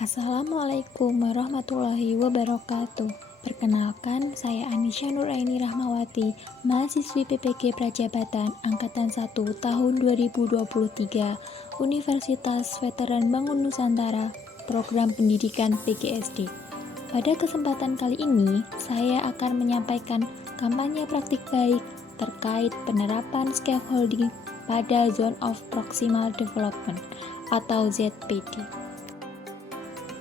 Assalamualaikum warahmatullahi wabarakatuh. Perkenalkan, saya Anisha Nuraini Rahmawati, mahasiswi PPG Prajabatan Angkatan 1 tahun 2023, Universitas Veteran Bangun Nusantara, Program Pendidikan PGSD. Pada kesempatan kali ini, saya akan menyampaikan kampanye praktik baik terkait penerapan scaffolding pada Zone of Proximal Development atau ZPD.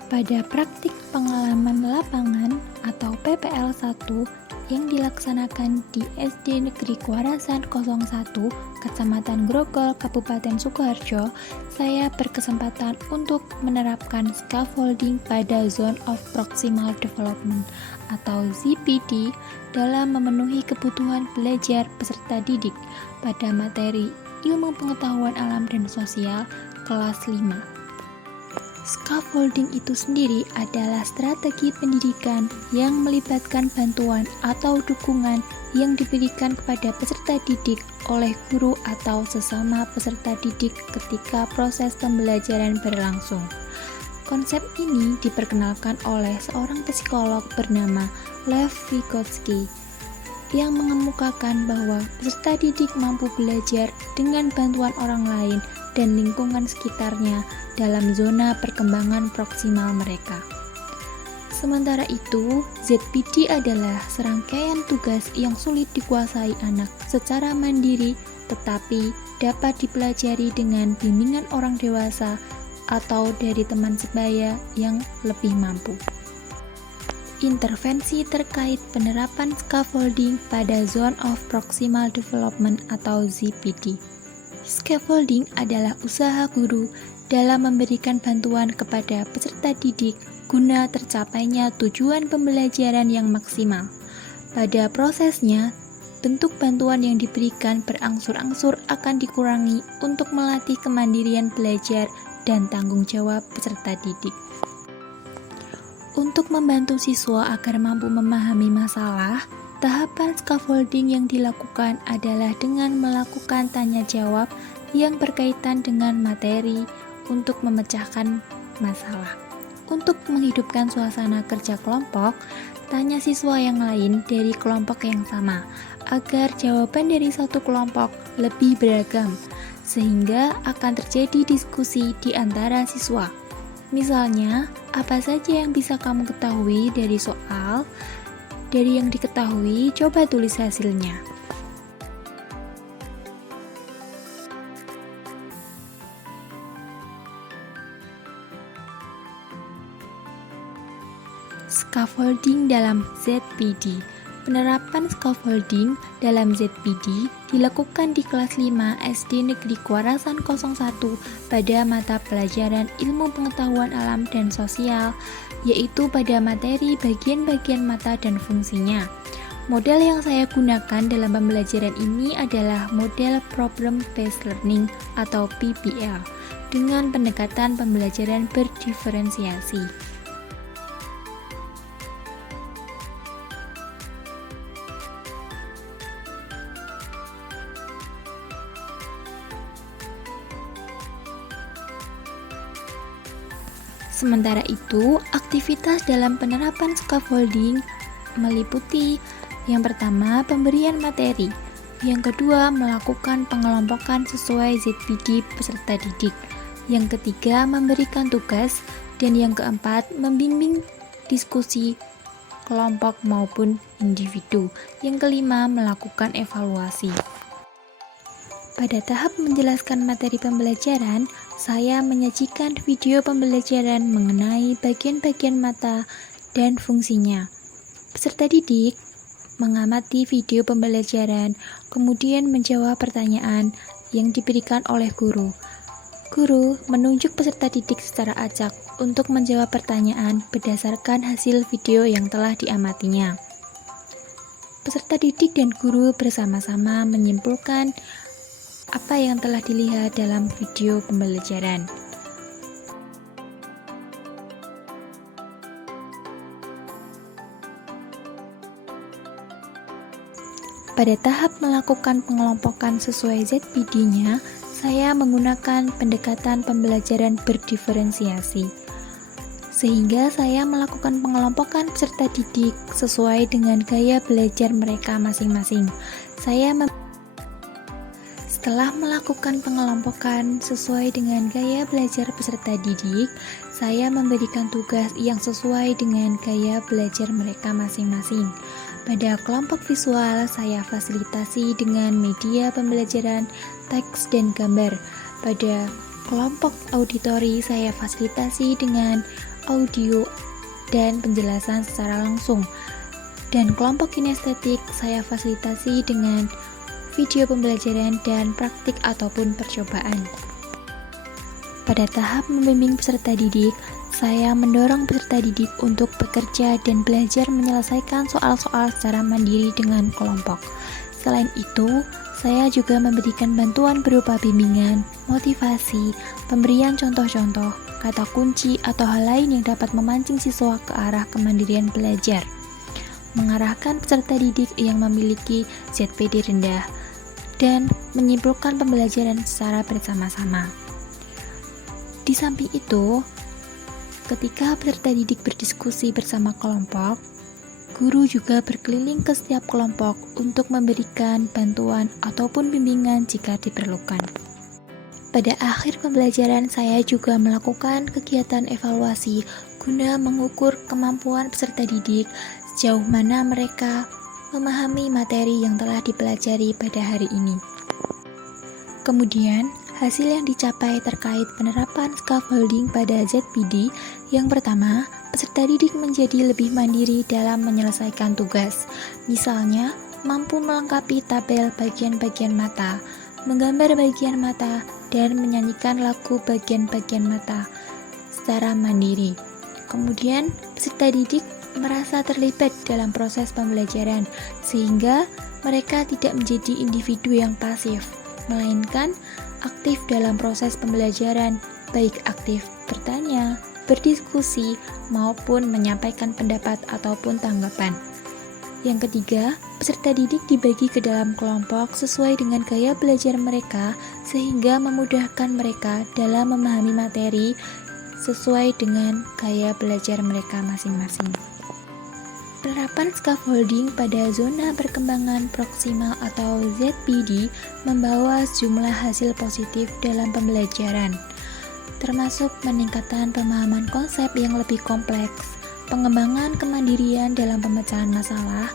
Pada praktik pengalaman lapangan atau PPL 1 yang dilaksanakan di SD Negeri Kuarasan 01, Kecamatan Grogol, Kabupaten Sukoharjo, saya berkesempatan untuk menerapkan scaffolding pada Zone of Proximal Development atau ZPD dalam memenuhi kebutuhan belajar peserta didik pada materi Ilmu Pengetahuan Alam dan Sosial kelas 5. Scaffolding itu sendiri adalah strategi pendidikan yang melibatkan bantuan atau dukungan yang diberikan kepada peserta didik oleh guru atau sesama peserta didik ketika proses pembelajaran berlangsung. Konsep ini diperkenalkan oleh seorang psikolog bernama Lev Vygotsky yang mengemukakan bahwa peserta didik mampu belajar dengan bantuan orang lain dan lingkungan sekitarnya dalam zona perkembangan proksimal mereka. Sementara itu, ZPD adalah serangkaian tugas yang sulit dikuasai anak secara mandiri, tetapi dapat dipelajari dengan bimbingan orang dewasa atau dari teman sebaya yang lebih mampu. Intervensi terkait penerapan scaffolding pada Zone of Proximal Development atau ZPD. Scaffolding adalah usaha guru dalam memberikan bantuan kepada peserta didik guna tercapainya tujuan pembelajaran yang maksimal. Pada prosesnya, bentuk bantuan yang diberikan berangsur-angsur akan dikurangi untuk melatih kemandirian belajar dan tanggung jawab peserta didik. Untuk membantu siswa agar mampu memahami masalah, tahapan scaffolding yang dilakukan adalah dengan melakukan tanya jawab yang berkaitan dengan materi untuk memecahkan masalah. Untuk menghidupkan suasana kerja kelompok, tanya siswa yang lain dari kelompok yang sama, agar jawaban dari satu kelompok lebih beragam, sehingga akan terjadi diskusi di antara siswa. Misalnya, apa saja yang bisa kamu ketahui dari soal? Dari yang diketahui, coba tulis hasilnya. Scaffolding dalam ZPD. Penerapan scaffolding dalam ZPD dilakukan di kelas 5 SD Negeri Kuarasan 01 pada mata pelajaran Ilmu Pengetahuan Alam dan Sosial, yaitu pada materi bagian-bagian mata dan fungsinya. Model yang saya gunakan dalam pembelajaran ini adalah model Problem Based Learning atau PBL dengan pendekatan pembelajaran berdiferensiasi. Sementara itu, aktivitas dalam penerapan scaffolding meliputi yang pertama, pemberian materi, yang kedua, melakukan pengelompokan sesuai ZPD peserta didik, yang ketiga, memberikan tugas, dan yang keempat, membimbing diskusi kelompok maupun individu, yang kelima, melakukan evaluasi. Pada tahap menjelaskan materi pembelajaran, saya menyajikan video pembelajaran mengenai bagian-bagian mata dan fungsinya. Peserta didik mengamati video pembelajaran, kemudian menjawab pertanyaan yang diberikan oleh guru. Guru menunjuk peserta didik secara acak untuk menjawab pertanyaan berdasarkan hasil video yang telah diamatinya. Peserta didik dan guru bersama-sama menyimpulkan apa yang telah dilihat dalam video pembelajaran. Pada tahap melakukan pengelompokan sesuai ZPD-nya, saya menggunakan pendekatan pembelajaran berdiferensiasi. sehingga saya melakukan pengelompokan peserta didik sesuai dengan gaya belajar mereka masing-masing. Setelah melakukan pengelompokan sesuai dengan gaya belajar peserta didik, saya memberikan tugas yang sesuai dengan gaya belajar mereka masing-masing. Pada kelompok visual, saya fasilitasi dengan media pembelajaran teks dan gambar. Pada kelompok auditori, saya fasilitasi dengan audio dan penjelasan secara langsung. Dan kelompok kinestetik, saya fasilitasi dengan video pembelajaran dan praktik ataupun percobaan. Pada tahap membimbing peserta didik, saya mendorong peserta didik untuk bekerja dan belajar menyelesaikan soal-soal secara mandiri dengan kelompok. Selain itu, saya juga memberikan bantuan berupa bimbingan, motivasi, pemberian contoh-contoh, kata kunci, atau hal lain yang dapat memancing siswa ke arah kemandirian belajar. Mengarahkan peserta didik yang memiliki ZPD rendah, dan menyimpulkan pembelajaran secara bersama-sama. Di samping itu, ketika peserta didik berdiskusi bersama kelompok, guru juga berkeliling ke setiap kelompok untuk memberikan bantuan ataupun bimbingan jika diperlukan. Pada akhir pembelajaran, saya juga melakukan kegiatan evaluasi guna mengukur kemampuan peserta didik sejauh mana mereka memahami materi yang telah dipelajari pada hari ini. Kemudian, hasil yang dicapai terkait penerapan scaffolding pada ZPD. Yang pertama, peserta didik menjadi lebih mandiri dalam menyelesaikan tugas. Misalnya, mampu melengkapi tabel bagian-bagian mata, menggambar bagian mata, dan menyanyikan lagu bagian-bagian mata secara mandiri. Kemudian, peserta didik merasa terlibat dalam proses pembelajaran, sehingga mereka tidak menjadi individu yang pasif, melainkan aktif dalam proses pembelajaran, baik aktif bertanya, berdiskusi, maupun menyampaikan pendapat ataupun tanggapan. Yang ketiga, peserta didik dibagi ke dalam kelompok sesuai dengan gaya belajar mereka, sehingga memudahkan mereka dalam memahami materi sesuai dengan gaya belajar mereka masing-masing. Penerapan scaffolding pada zona perkembangan proksimal atau ZPD membawa sejumlah hasil positif dalam pembelajaran, termasuk peningkatan pemahaman konsep yang lebih kompleks, pengembangan kemandirian dalam pemecahan masalah,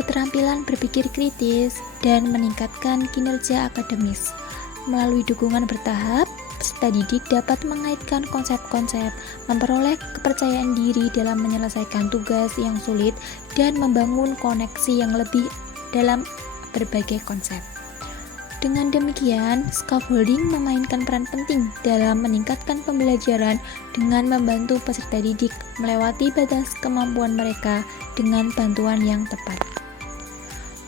keterampilan berpikir kritis, dan meningkatkan kinerja akademis. Melalui dukungan bertahap, peserta didik dapat mengaitkan konsep-konsep, memperoleh kepercayaan diri dalam menyelesaikan tugas yang sulit, dan membangun koneksi yang lebih dalam berbagai konsep. Dengan demikian, scaffolding memainkan peran penting dalam meningkatkan pembelajaran dengan membantu peserta didik melewati batas kemampuan mereka dengan bantuan yang tepat.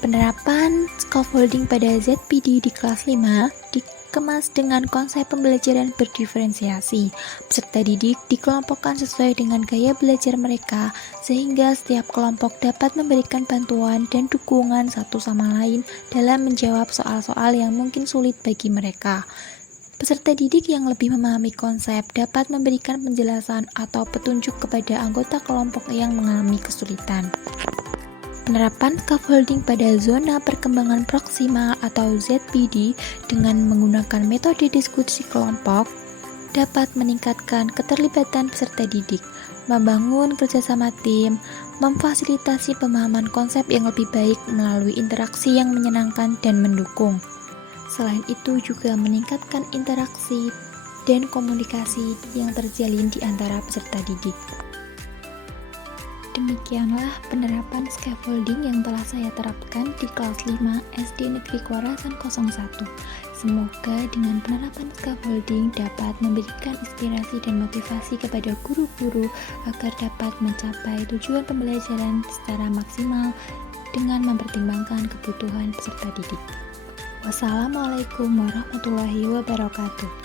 Penerapan scaffolding pada ZPD di kelas 5 dikemas dengan konsep pembelajaran berdiferensiasi. Peserta didik dikelompokkan sesuai dengan gaya belajar mereka, sehingga setiap kelompok dapat memberikan bantuan dan dukungan satu sama lain dalam menjawab soal-soal yang mungkin sulit bagi mereka. Peserta didik yang lebih memahami konsep dapat memberikan penjelasan atau petunjuk kepada anggota kelompok yang mengalami kesulitan. Penerapan scaffolding pada zona perkembangan proksimal atau ZPD dengan menggunakan metode diskusi kelompok dapat meningkatkan keterlibatan peserta didik, membangun kerjasama tim, memfasilitasi pemahaman konsep yang lebih baik melalui interaksi yang menyenangkan dan mendukung. Selain itu juga meningkatkan interaksi dan komunikasi yang terjalin di antara peserta didik. Demikianlah penerapan scaffolding yang telah saya terapkan di kelas 5 SD Negeri Kuarasan 01. Semoga dengan penerapan scaffolding dapat memberikan inspirasi dan motivasi kepada guru-guru agar dapat mencapai tujuan pembelajaran secara maksimal dengan mempertimbangkan kebutuhan peserta didik. Wassalamualaikum warahmatullahi wabarakatuh.